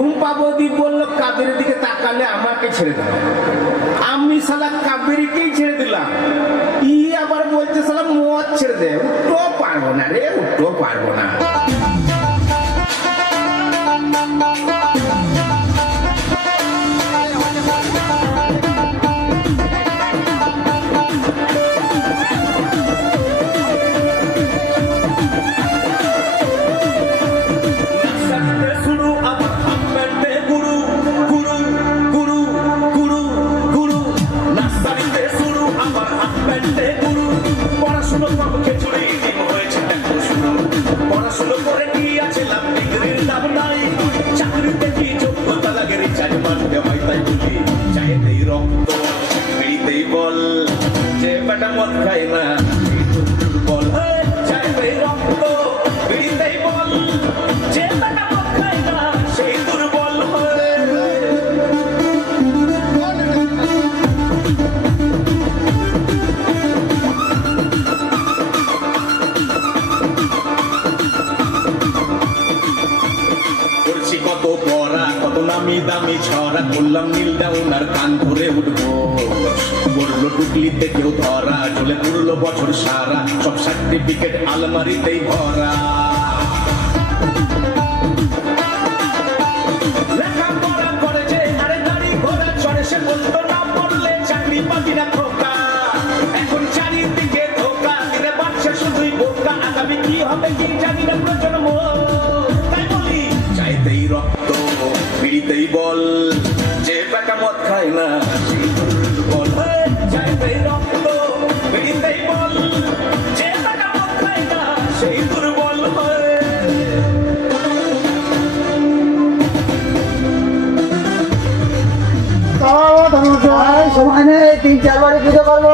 রুম্পা বৌদি বলল কাদের দিকে তাকালে আমাকে ছেড়ে দাও। আমি শালা কাবেরিকেই ছেড়ে দিলাম। ই আবার বলছে শালা মদ ছেড়ে দে, উঠতেও পারব না রে, উঠতেও পারব না। নামি দামি ছড়া করলাম নীল ডাউনার কান ধরে উঠবো। বলল, টুকলিতে কেউ ধরা চলে পুরলো বছর সারা, সব সার্টিফিকেট আলমারিতেই ভরা। পড়লে এখন চারিদিকে জানি না, প্রজন্ম না সময় নেই তিন চারবারে পুজো করব।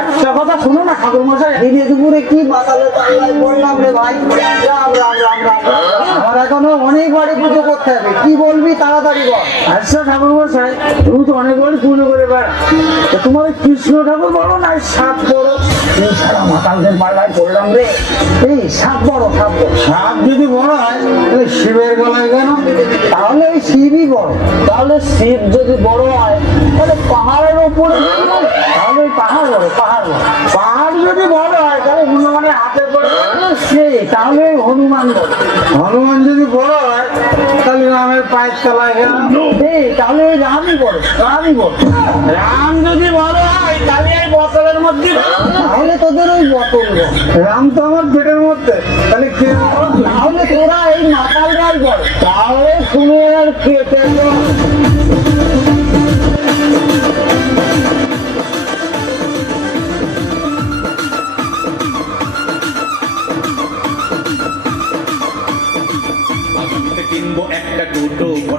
একটা কথা শুনো না ঠাকুর মশাই দিনে দুপুরে কি পাল্লায় বললাম রে ভাই? রাম রাম রাম রাম আমার এখনও অনেক বাড়ি পুজো করতে হবে। কি বলবি তাড়াতাড়ি বল। আচ্ছা ঠাকুর মশাই তুমি তো অনেক বাড়ি পুজো করে বেড়া তোমার কৃষ্ণ ঠাকুর বলো না সাপ বড়। সারা মাতালদের পাল্লায় পড়লাম রে। সাপ বড় সাপ বড়। সাপ যদি বড় হয় তাহলে শিবের গলায় কেন? তাহলে ওই শিবই বড়। তাহলে শিব যদি বড় হয় তাহলে পাহাড়ের উপরে তাহলে ওই পাহাড় বড় পাহাড় বড়। পাহাড় যদি বড় হয় তাহলে হনুমানের হাতে পড়ে সে তাহলে ওই হনুমান বড়। হনুমান যদি বড় হয় তাহলে রামের পায়ের তলায় গেল এই তাহলে ওই রামই বড় রামই বড়। রাম যদি বড় হয় তাহলে এই বোতলের মধ্যে তাহলে তোদের ওই বোতল রাম তো আমার পেটের মধ্যে। তাহলে? তাহলে তোরা এই মাতালরাই বড় তাহলে শুনে আর কেটে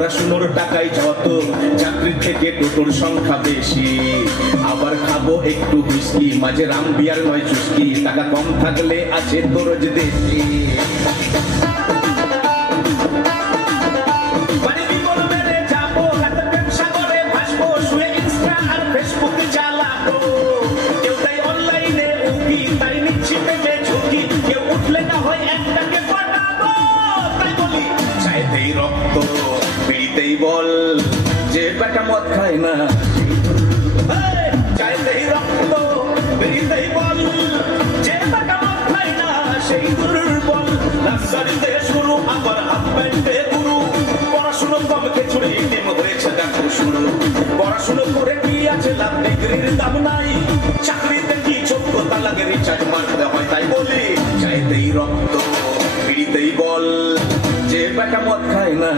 পড়াশুনোর টাকাই যত চাকরির থেকে টোটোর সংখ্যা বেশি। আবার খাব একটু হুইস্কি, মাঝে রাম বিয়ার নয় চুস্কি, টাকা কম থাকলে আছে তোরজ দেশি। পিড়িতেই বল, যে বেটা মদ খায় না। চাইতেই বল, যে আবার করে লাভ নাই চাকরিতে কি যোগ্যতা লাগে রিচার্জ মারতে হয় তাই বলি চাইতেই রক্ত পিড়িতেই বল। যে বেটা মদ খায় না